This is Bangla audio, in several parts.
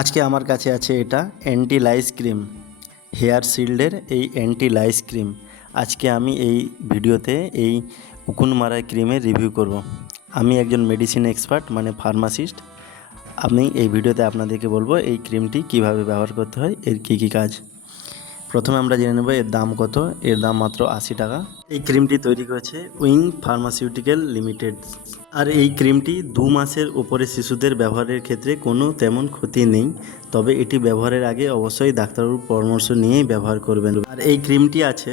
আজকে আমার কাছে আছে এটা অ্যান্টি লাইস ক্রিম হেয়ার শিল্ডের এই অ্যান্টি লাইস ক্রিম আজকে আমি এই ভিডিওতে এই উকুন মারা ক্রিমের রিভিউ করব। আমি একজন মেডিসিন এক্সপার্ট মানে ফার্মাসিস্ট আমি এই ভিডিওতে আপনাদেরকে বলব এই ক্রিমটি কীভাবে ব্যবহার করতে হয়, এর কী কী কাজ। প্রথমে আমরা জেনে নেব এর দাম কত। এর দাম মাত্র আশি টাকা। এই ক্রিমটি তৈরি করেছে উইং ফার্মাসিউটিক্যাল লিমিটেড। আর এই ক্রিমটি দু মাসের উপরে শিশুদের ব্যবহারের ক্ষেত্রে কোনো তেমন ক্ষতি নেই। তবে এটি ব্যবহারের আগে অবশ্যই ডাক্তারবাবুর পরামর্শ নিয়েই ব্যবহার করবেন। আর এই ক্রিমটি আছে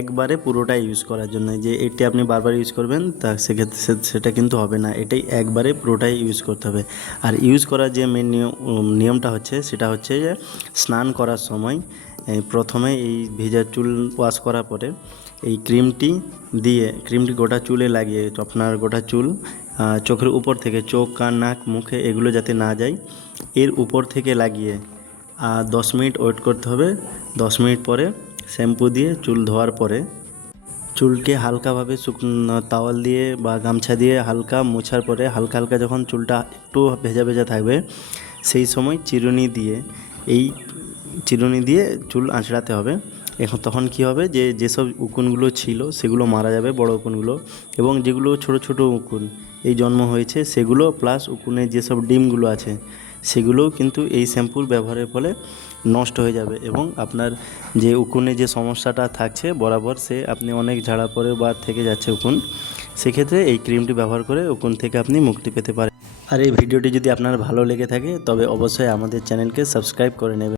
একবারে পুরোটা ইউজ করার জন্য। যে এটি আপনি বারবার ইউজ করবেন, তা সেক্ষেত্রে সেটা কিন্তু হবে না। এটাই একবারে পুরোটাই ইউজ করতে হবে। আর ইউজ করার যে মেন নিয়ম নিয়মটা হচ্ছে, সেটা হচ্ছে যে স্নান করার সময় প্রথমে এই ভেজা চুল ওয়াশ করার পরে এই ক্রিমটি দিয়ে ক্রিমটি গোটা চুলে লাগিয়ে, আপনার গোটা চুল চোখের উপর থেকে চোখ, কান, নাক, মুখে এগুলো যাতে না যায়, এর উপর থেকে লাগিয়ে আর দশ মিনিট ওয়েট করতে হবে। দশ মিনিট পরে শ্যাম্পু দিয়ে চুল ধোয়ার পরে চুলকে হালকাভাবে শুকনো তাওয়াল দিয়ে বা গামছা দিয়ে হালকা মোছার পরে হালকা হালকা যখন চুলটা একটু ভেজা ভেজা থাকবে, সেই সময় চিরুনি দিয়ে এই চিরুনি দিয়ে চুল আঁচড়াতে হবে। এখন তখন কি হবে যে, যেসব উকুনগুলো ছিল সেগুলো মারা যাবে, বড় উকুনগুলো। এবং যেগুলো ছোট ছোট উকুন, এই জন্ম হয়েছে, সেগুলো প্লাস উকুনের যেসব ডিমগুলো আছে, সেগুলোও কিন্তু এই শ্যাম্পুর ব্যবহারের ফলে নষ্ট হয়ে যাবে। এবং আপনার যে উকুনে যে সমস্যাটা থাকছে বরাবর, সে আপনি অনেক ঝাড়া পরে বা থেকে যাচ্ছে উকুন, সেক্ষেত্রে এই ক্রিমটি ব্যবহার করে উকুন থেকে আপনি মুক্তি পেতে পারেন। আর এই ভিডিওটি যদি আপনার ভালো লেগে থাকে, তবে অবশ্যই আমাদের চ্যানেলকে সাবস্ক্রাইব করে নেবেন।